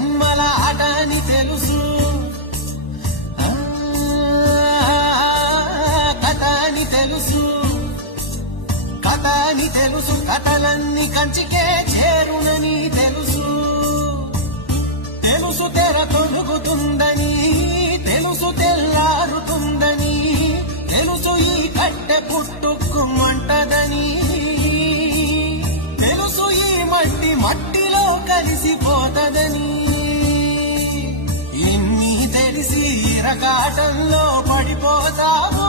బొమ్మల ఆట అని తెలుసు, కథ అని తెలుసు, కథ అని తెలుసు, కథలన్నీ కంచికే చేరునని తెలుసు. తెలుసు తెర తొలుగుతుందని, తెలుసు తెల్లారుతుందని, తెలుసు ఈ కట్టె పుట్టుకుమంటదని, తెలుసు ఈ మట్టి మట్టిలో కలిసిపోతదని. ఇన్ని తెలిసి ఇరగాటంలో పడిపోతావు